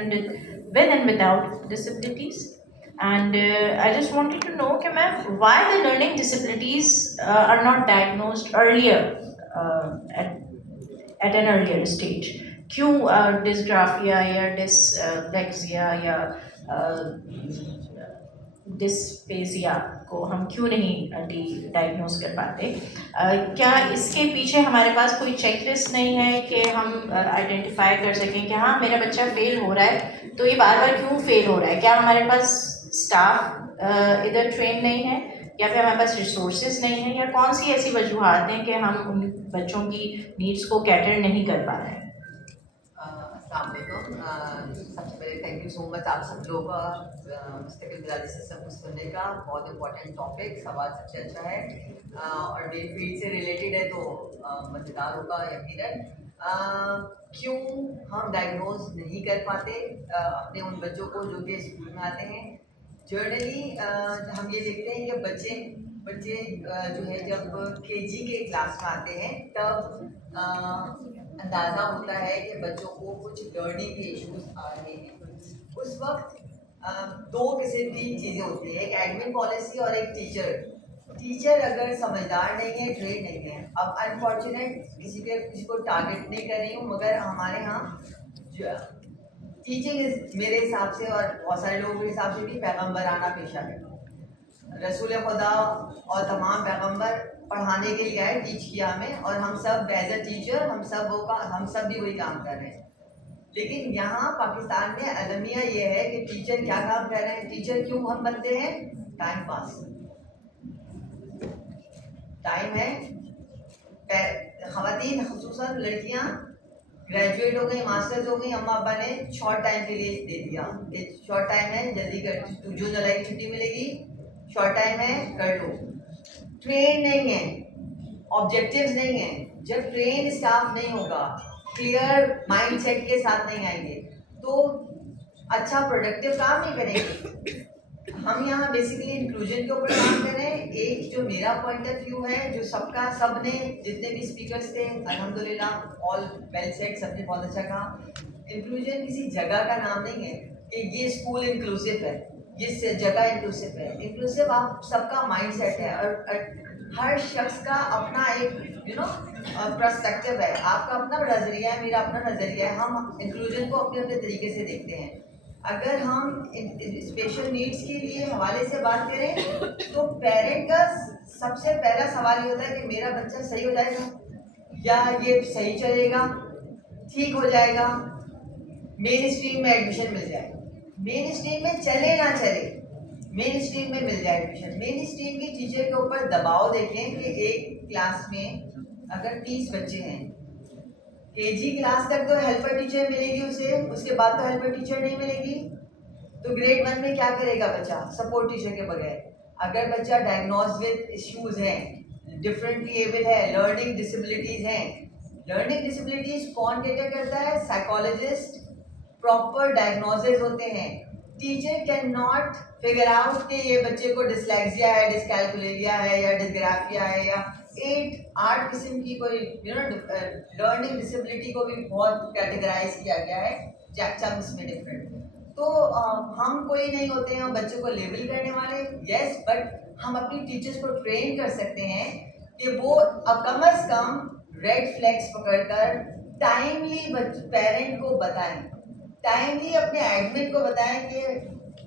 children with and without disabilities. And I just wanted to know, okay, ma'am, why the learning disabilities are not diagnosed earlier at an earlier stage? क्यों dysgraphia या dyslexia या डिस्पेसिया को हम क्यों नहीं diagnose कर पाते? क्या इसके पीछे हमारे पास कोई चेकलिस्ट नहीं है कि हम आइडेंटिफाई कर सकें कि हाँ मेरा बच्चा फेल हो रहा है, तो ये बार बार क्यों फेल हो रहा है? क्या हमारे पास स्टाफ इधर ट्रेन नहीं है, या फिर हमारे पास रिसोर्सेज नहीं है, या कौन सी ऐसी वजूहत हैं कि हम उन बच्चों की नीड्स को कैटर नहीं कर पा रहे हैं? अस्सलाम वालेकुम। सबसे पहले थैंक यू सो मच आप सब लोग मुस्तकिल बिरादरी से सब कुछ सुनने का। बहुत इम्पोर्टेंट टॉपिक, सवाल सबसे अच्छा है और मेरी फील्ड से रिलेटेड है तो मज़ेदार होगा यकीनन। क्यों हम डायग्नोज नहीं कर पाते अपने उन बच्चों को जो कि स्कूल में आते हैं? जनरली हम ये देखते हैं कि बच्चे बच्चे जो है जब केजी के क्लास में आते हैं तब अंदाज़ा होता है कि बच्चों को कुछ लर्निंग के इश्यूज आ रहे हैं। उस वक्त दो किस्म की चीज़ें होती हैं, एक एडमिन पॉलिसी और एक टीचर अगर समझदार नहीं है, ट्रेन नहीं है। अब अनफॉर्चुनेट किसी को टारगेट नहीं कर रही हूँ, मगर हमारे यहाँ टीचिंग मेरे हिसाब से और बहुत सारे लोगों के हिसाब से भी पैगम्बराना पेशा है। रसूल खुदा और तमाम पैगम्बर पढ़ाने के लिए आए, टीच किया हमें, और हम सब एज अ टीचर हम सब भी वही काम कर रहे हैं। लेकिन यहाँ पाकिस्तान में अलमिया ये है कि टीचर क्या काम कर रहे हैं, टीचर क्यों हम बनते हैं? टाइम पास, टाइम है। ख़वातीन खुसूसन लड़कियाँ ग्रेजुएट हो गई, मास्टर्स हो गई, अम्मा अब्बा ने शॉर्ट टाइम के लिए दे दिया, शॉर्ट टाइम है, जल्दी कर, जून जुलाई की छुट्टी मिलेगी, शॉर्ट टाइम है, कर लो। ट्रेन नहीं है, ऑब्जेक्टिव्स नहीं है। जब ट्रेन स्टाफ नहीं होगा, क्लियर माइंडसेट के साथ नहीं आएंगे तो अच्छा प्रोडक्टिव काम नहीं करेंगे। हम यहाँ बेसिकली इंक्लूजन के ऊपर काम कर रहे हैं। एक जो मेरा पॉइंट ऑफ व्यू है, जो सबने जितने भी स्पीकर्स थे अल्हम्दुलिल्लाह ऑल वेल सेड, सबने बहुत अच्छा कहा। इंक्लूजन किसी जगह का नाम नहीं है कि ये स्कूल इंक्लूसिव है, ये जगह इंक्लूसिव है। इंक्लूसिव आप सबका माइंड सेट है और हर शख्स का अपना एक पर्सपेक्टिव है। आपका अपना नज़रिया है, मेरा अपना नज़रिया है। हम इंक्लूजन को अपने अपने तरीके से देखते हैं। अगर हम स्पेशल नीड्स के लिए हवाले से बात करें तो पेरेंट का सबसे पहला सवाल ये होता है कि मेरा बच्चा सही हो जाएगा, या ये सही चलेगा, ठीक हो जाएगा, मेन स्ट्रीम में एडमिशन मिल जाए। मेन स्ट्रीम में चले ना चले, मेन स्ट्रीम में मिल जाए एडमिशन। मेन स्ट्रीम की टीचर के ऊपर दबाव देखें कि एक क्लास में अगर 30 बच्चे हैं, केजी क्लास तक तो हेल्पर टीचर मिलेगी उसे, उसके बाद तो हेल्पर टीचर नहीं मिलेगी। तो ग्रेड 1 में क्या करेगा बच्चा सपोर्ट टीचर के बगैर? अगर बच्चा डायग्नोज विद इश्यूज हैं, डिफरेंटली एबल है, लर्निंग डिसेबिलिटीज हैं। लर्निंग डिसेबिलिटीज कौन कैटर करता है? साइकोलॉजिस्ट। प्रॉपर डायग्नोसिस होते हैं। Teacher can not figure out कि ये बच्चे को डिसलेक्सिया है, डिसकैलकुलेरिया है, या डिसग्राफिया है, या 8 किस्म की कोई लर्निंग डिसेबिलिटी को भी बहुत कैटेगराइज किया गया है, चंक्स में डिफरेंट। तो हम कोई नहीं होते हैं हम बच्चों को लेबल करने वाले। यस, बट हम अपनी टीचर्स को ट्रेन कर सकते हैं कि वो कम अज कम रेड फ्लैग्स पकड़कर टाइमली पेरेंट को बताएं, टाइमली अपने एडमिन को बताएं कि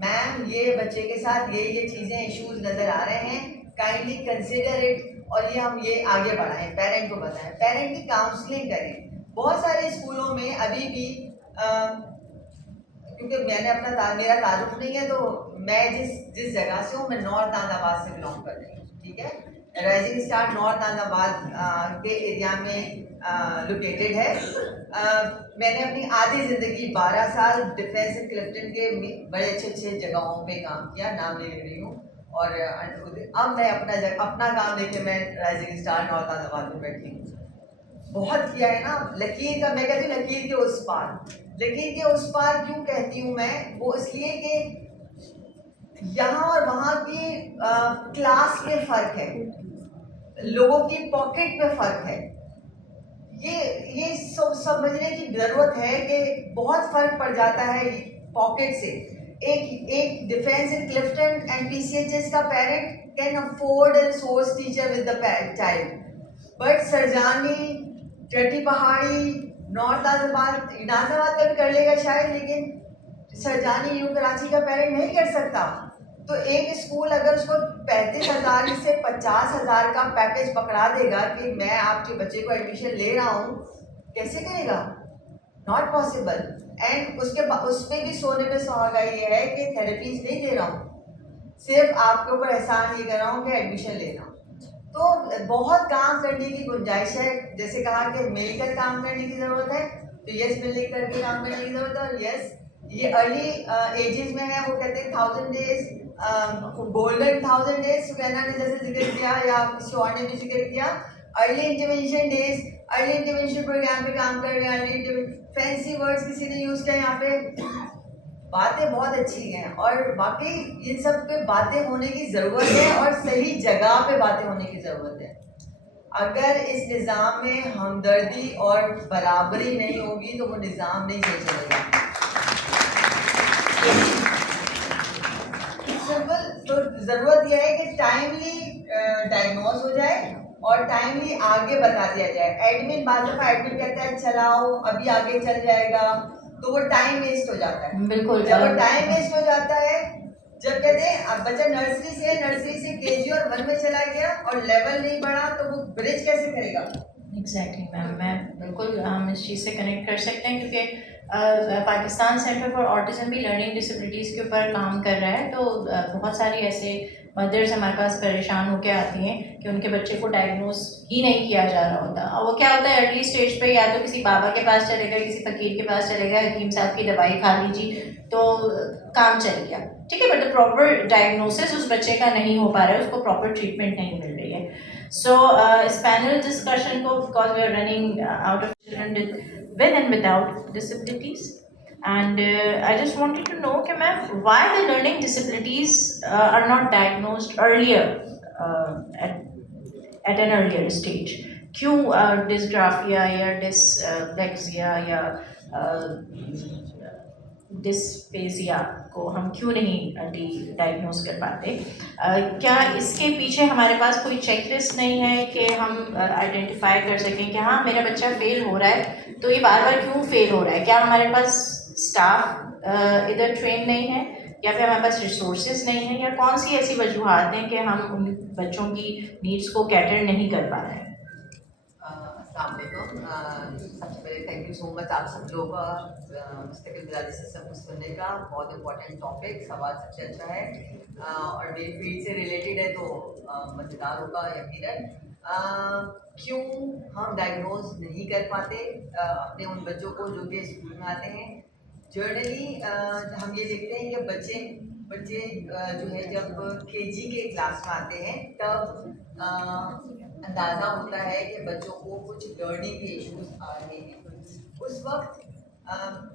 मैम ये बच्चे के साथ ये चीज़ें इश्यूज नज़र आ रहे हैं, काइंडली कंसिडर इट, और ये आगे बढ़ाएं। पेरेंट को बताएं, पेरेंट की काउंसलिंग करें। बहुत सारे स्कूलों में अभी भी क्योंकि मेरा ताल्लुक नहीं है, तो मैं जिस जगह से हूँ, मैं नॉर्थ नाजाबाद से बिलोंग कर रही हूँ, ठीक है। राइजिंग स्टार नॉर्थ नाजाबाद के एरिया में लोकेटेड है। मैंने अपनी आधी ज़िंदगी 12 साल डिफेंस एंड क्लिफ्टन के बड़े अच्छे जगहों पे काम किया, नाम ले रही हूँ। और अब मैं अपना काम लेके मैं राइजिंग स्टार नॉर्थ नाजाबाद में बैठी हूँ। बहुत किया है ना, लकीर का, मैं कहती हूँ लकीर के उस पार। लकीर के उस पार क्यों कहती हूँ मैं? वो इसलिए कि यहाँ और वहाँ की क्लास में फ़र्क है, लोगों की पॉकेट में फ़र्क है। ये समझने की जरूरत है कि बहुत फर्क पड़ जाता है पॉकेट से। एक Defence in Clifton and PCHS का parent can afford and source teacher with the child, but Surjani, Chatti Pahari, North Nazimabad का भी कर लेगा शायद, लेकिन सरजानी न्यू कराची का पेरेंट नहीं कर सकता। तो एक स्कूल अगर उसको 35,000 से 50,000 का पैकेज पकड़ा देगा कि मैं आपके बच्चे को एडमिशन ले रहा हूँ, कैसे करेगा? Not possible. एंड उसमें भी सोने पे सुहागा ये है कि थेरेपीज नहीं दे रहा हूँ, सिर्फ आपके ऊपर एहसान ये कर रहा हूँ कि एडमिशन लेना। तो बहुत काम करने की गुंजाइश है। जैसे कहा कि मिलकर काम करने की ज़रूरत है, तो यस मिलकर भी काम करने की ज़रूरत है। और यस, ये अर्ली एजेस में है, वो कहते हैं 1000 डेज, गोल्डन 1000 डेज, सुकैना ने जैसे जिक्र किया या किसी और ने भी जिक्र किया। Early intervention days, early intervention programme पे काम कर रहे हैं। फैंसी वर्ड्स किसी ने यूज़ किया यहाँ पे, बातें बहुत अच्छी हैं और वाकई इन सब पे बातें होने की ज़रूरत है और सही जगह पे बातें होने की ज़रूरत है। अगर इस निज़ाम में हमदर्दी और बराबरी नहीं होगी तो वो निज़ाम नहीं सही चलेगा। सिंपल। तो ज़रूरत यह है कि टाइमली डायग्नोज हो जाए और टाइमली आगे बता दिया जाए। एडमिन बाद दफ़ा एडमिन कहता है चलाओ अभी आगे चल जाएगा, तो वो टाइम वेस्ट हो जाता है। बिल्कुल। जब वो टाइम वेस्ट हो जाता है, जब कहते हैं अब बच्चा नर्सरी से केजी और 1 में चला गया और लेवल नहीं बढ़ा, तो वो ब्रिज कैसे करेगा? एग्जैक्टली मैम, मैं बिल्कुल हम इस चीज़ से कनेक्ट कर सकते हैं क्योंकि पाकिस्तान सेंटर फॉर ऑटिज़म भी लर्निंग डिसेबिलिटीज़ के ऊपर काम कर रहा है। तो बहुत सारी ऐसे मदर्स हमारे पास परेशान होकर आती हैं कि उनके बच्चे को डायग्नोज ही नहीं किया जा रहा होता। और वो क्या होता है, अर्ली स्टेज पे या तो किसी बाबा के पास चलेगा, किसी फ़कीर के पास चलेगा, हकीम साहब की दवाई खा लीजिए तो काम चल गया, ठीक है। बट द प्रॉपर डायग्नोसिस उस बच्चे का नहीं हो पा रहा है, उसको प्रॉपर ट्रीटमेंट नहीं मिल रही है। So इस पैनल डिस्कशन को, because we are running out of children with and without disabilities, and I just wanted to know कि ma'am, why the learning disabilities are not diagnosed earlier, at an earlier stage? क्यों dysgraphia या dyslexia या dysphasia को हम क्यों नहीं diagnose कर पाते? क्या इसके पीछे हमारे पास कोई चेकलिस्ट नहीं है कि हम आइडेंटिफाई कर सकें कि हाँ मेरा बच्चा फेल हो रहा है, तो ये बार बार क्यों फेल हो रहा है? क्या हमारे पास स्टाफ इधर ट्रेन नहीं है, या फिर हमारे पास रिसोर्सेज नहीं है, या कौन सी ऐसी वजूहत हैं कि हम उन बच्चों की नीड्स को कैटर नहीं कर पा रहे हैं? अस्सलाम वालेकुम। सबसे पहले थैंक यू सो मच आप सब लोग मुस्तकिल मिलादी सिस्टम को सुनने का। बहुत इंपॉर्टेंट टॉपिक, सवाल सबसे अच्छा है और मेरी फील्ड से रिलेटेड है तो मज़ेदार होगा यकीनन। क्यों हम डायग्नोज नहीं कर पाते अपने उन बच्चों को जो कि स्कूल में आते हैं? जर्नली हम ये देखते हैं कि बच्चे जो है जब केजी के क्लास में आते हैं तब अंदाज़ा होता है कि बच्चों को कुछ लर्निंग के इश्यूज आ रहे हैं। उस वक्त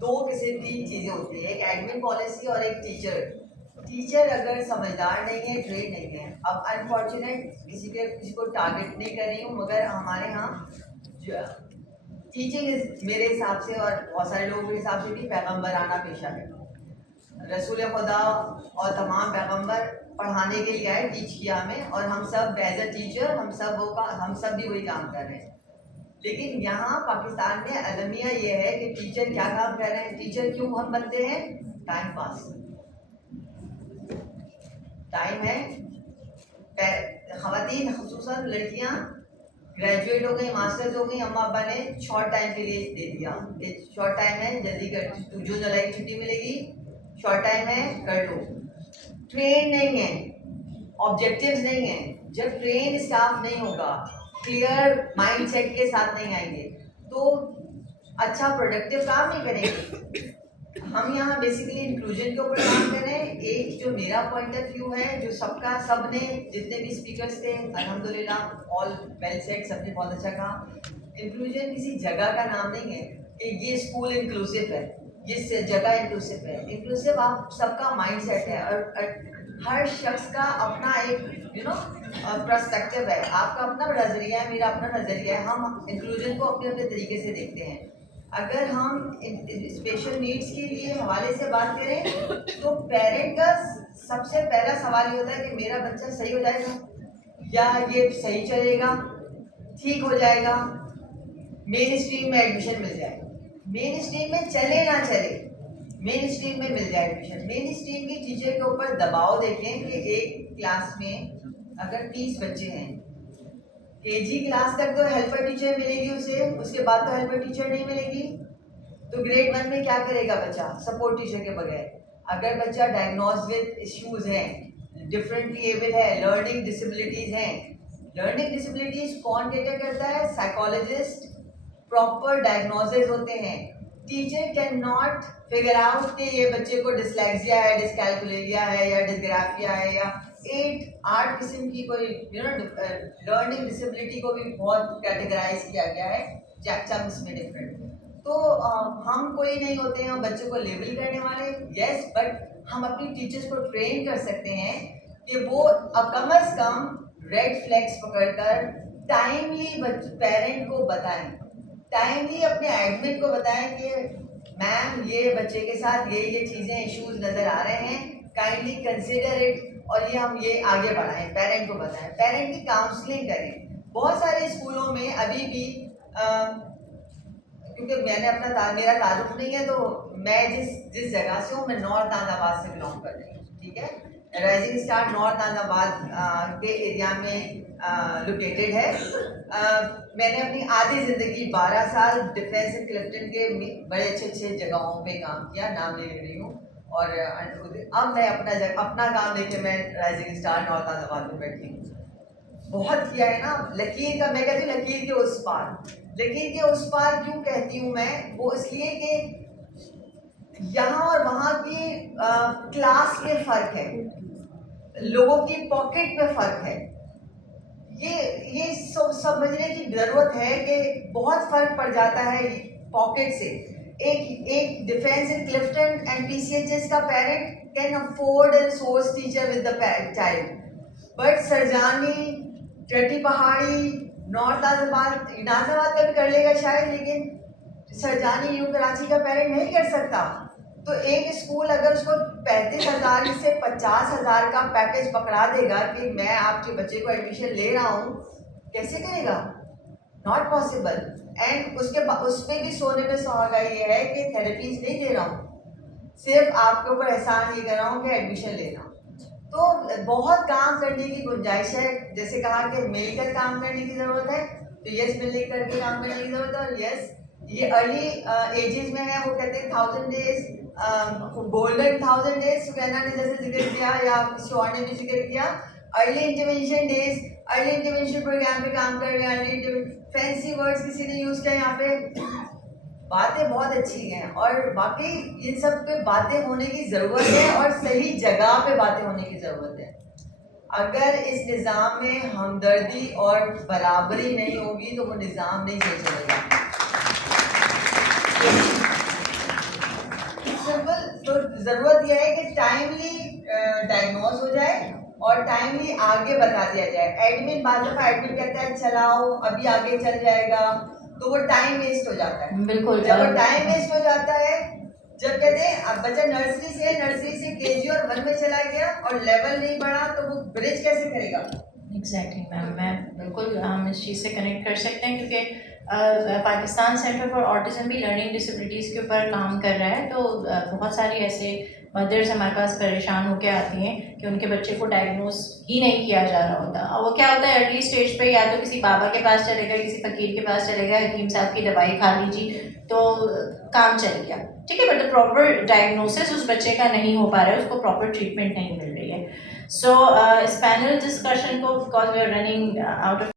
दो किस्म की चीज़ें होती हैं, एक एडमिन पॉलिसी और एक टीचर अगर समझदार नहीं है, ट्रेन नहीं है। अब अनफॉर्चुनेट किसी को टारगेट नहीं कर रही हूँ, मगर हमारे यहाँ टीचिंग मेरे हिसाब से और बहुत सारे लोगों के हिसाब से भी पैगम्बराना पेशा है। रसूल खुदा और तमाम पैगम्बर पढ़ाने के लिए आए, टीच किया हमें, और हम सब एज अ टीचर हम सब भी वही काम कर रहे हैं। लेकिन यहाँ पाकिस्तान में अलमिया ये है कि टीचर क्या काम कर रहे हैं? टीचर क्यों हम बनते हैं? Time pass. टाइम है, ख़वातीन ख़ुसूसन लड़कियाँ ग्रेजुएट हो गई, मास्टर्स हो गई, अम्मा अब्बा ने शॉर्ट टाइम के लिए दे दिया, शॉर्ट टाइम है, जल्दी कर, जून जुलाई की छुट्टी मिलेगी, शॉर्ट टाइम है, कर लो। ट्रेन नहीं है, ऑब्जेक्टिव्स नहीं है। जब ट्रेन स्टाफ नहीं होगा, क्लियर माइंडसेट के साथ नहीं आएंगे, तो अच्छा प्रोडक्टिव काम नहीं करेंगे। हम यहाँ बेसिकली इंक्लूजन के ऊपर काम कर रहे हैं। एक जो मेरा पॉइंट ऑफ व्यू है, जो सबने जितने भी स्पीकर्स थे अल्हम्दुलिल्लाह ऑल वेल सेड, सबने बहुत अच्छा कहा। इंक्लूजन किसी जगह का नाम नहीं है कि ये स्कूल इंक्लूसिव है, ये जगह इंक्लूसिव है। इंक्लूसिव आप सबका माइंड सेट है और हर शख्स का अपना एक पर्सपेक्टिव है, आपका अपना नज़रिया है, मेरा अपना नज़रिया है, हम इंक्लूजन को अपने अपने तरीके से देखते हैं। अगर हम स्पेशल नीड्स के लिए हवाले से बात करें तो पेरेंट का सबसे पहला सवाल ये होता है कि मेरा बच्चा सही हो जाएगा या ये सही चलेगा, ठीक हो जाएगा, मेन स्ट्रीम में एडमिशन मिल जाए, मेन स्ट्रीम में चले ना चले, मेन स्ट्रीम में मिल जाए एडमिशन। मेन स्ट्रीम की टीचर के ऊपर दबाव देखें कि एक क्लास में अगर 30 बच्चे हैं, केजी क्लास तक तो हेल्पर टीचर मिलेगी उसे, उसके बाद तो हेल्पर टीचर नहीं मिलेगी, तो ग्रेड 1 में क्या करेगा बच्चा सपोर्ट टीचर के बगैर? अगर बच्चा डायग्नोज विद इश्यूज हैं, डिफरेंटली एबल है, लर्निंग डिसेबिलिटीज हैं, लर्निंग डिसेबिलिटीज कौन कैटर करता है? साइकोलॉजिस्ट, प्रॉपर डायग्नोसिस होते हैं। Teacher can not figure out कि ये बच्चे को डिसलेक्सिया है, डिसकैलकुलेरिया है या डिसग्राफिया है या 8 किस्म की कोई लर्निंग डिसेबिलिटी को भी बहुत कैटेगराइज किया गया है चैप्टर्स में डिफरेंट। तो हम कोई नहीं होते हैं हम बच्चों को लेबल करने वाले, यस, बट हम अपनी टीचर्स को ट्रेन कर सकते हैं कि वो कम अज कम रेड फ्लैग्स पकड़कर टाइमली पेरेंट को बताएं, टाइमली अपने एडमिन को बताएं कि मैम ये बच्चे के साथ ये चीज़ें इश्यूज नज़र आ रहे हैं, काइंडली कंसिडर इट, और ये हम ये आगे बढ़ाएं, पेरेंट को बताएं, पेरेंट की काउंसलिंग करें। बहुत सारे स्कूलों में अभी भी क्योंकि मैंने मेरा ताल्लुक नहीं है, तो मैं जिस जगह से हूँ मैं नॉर्थ नाजाबाद से बिलोंग कर रही हूँ, ठीक है। राइजिंग स्टार नॉर्थ नाजाबाद के एरिया में लोकेटेड है। मैंने अपनी आधी ज़िंदगी 12 साल डिफेंस एंड क्लिफ्टन के बड़े अच्छे जगहों पे काम किया, नाम ले रही हूँ, और अब मैं अपना काम लेके मैं राइजिंग स्टार नॉर्थ नाजाबाद में बैठी हूँ। बहुत किया है ना, लकीर का, मैं कहती हूँ लकीर के उस पार। लकीर के उस पार क्यों कहती हूँ मैं? वो इसलिए कि यहाँ और वहाँ की क्लास में फ़र्क है, लोगों की पॉकेट में फ़र्क है। ये समझने की ज़रूरत है कि बहुत फ़र्क पड़ जाता है पॉकेट से। एक Defence in Clifton and PCHS का parent can afford and source teacher with the child, but Surjani, Chatti Pahari, North Nazabad का भी कर लेगा शायद, लेकिन सरजानी न्यू कराची का पेरेंट नहीं कर सकता। तो एक स्कूल अगर उसको 35,000 से 50,000 का पैकेज पकड़ा देगा कि मैं आपके बच्चे को एडमिशन ले रहा हूँ, कैसे करेगा? Not possible. एंड उसमें भी सोने पे सुहागा ये है कि थेरेपीज नहीं दे रहा हूँ, सिर्फ आपके ऊपर एहसान ये कर रहा हूँ कि एडमिशन लेना। तो बहुत काम करने की गुंजाइश है। जैसे कहा कि मिलकर काम करने की ज़रूरत है, तो यस, मिलकर के काम करने की ज़रूरत है। और यस, ये अर्ली एजेस में है, वो कहते हैं 1000 डेज, गोल्डन 1000 डेज, सुकैना ने जैसे जिक्र किया या किसी और ने भी जिक्र किया, early intervention days, early intervention programme पे काम कर रहे हैं। फैंसी वर्ड्स किसी ने यूज़ किया यहाँ पे, बातें बहुत अच्छी हैं और वाकई इन सब पे बातें होने की ज़रूरत है और सही जगह पे बातें होने की ज़रूरत है। अगर इस निज़ाम में हमदर्दी और बराबरी नहीं होगी तो वो निज़ाम नहीं सही चलेगा। सिंपल, तो ज़रूरत यह है कि टाइमली डायग्नोज हो जाए और टाइमली आगे बता दिया जाए। एडमिन बाद में एडमिन कहता है चलाओ अभी आगे चल जाएगा, तो वो टाइम वेस्ट हो जाता है। बिल्कुल, जब वो टाइम वेस्ट हो जाता है, जब कहते हैं अब बच्चा नर्सरी से KG और 1 में चला गया और लेवल नहीं बढ़ा, तो वो ब्रिज कैसे करेगा? एग्जैक्टली मैम, मैं बिल्कुल हम इस चीज़ से कनेक्ट कर सकते हैं क्योंकि पाकिस्तान सेंटर फॉर ऑटिज़म भी लर्निंग डिसेबिलिटीज़ के ऊपर काम कर रहा है। तो बहुत सारी ऐसे मदर्स हमारे पास परेशान होकर आती हैं कि उनके बच्चे को डायग्नोज ही नहीं किया जा रहा होता। और वो क्या होता है, अर्ली स्टेज पे या तो किसी बाबा के पास चलेगा, किसी फ़कीर के पास चलेगा, हकीम साहब की दवाई खा लीजिए तो काम चल गया, ठीक है, बट प्रॉपर डायग्नोसिस उस बच्चे का नहीं हो पा रहा है, उसको प्रॉपर ट्रीटमेंट नहीं मिल रही है। सो इस पैनल डिस्कशन को, because we are running out of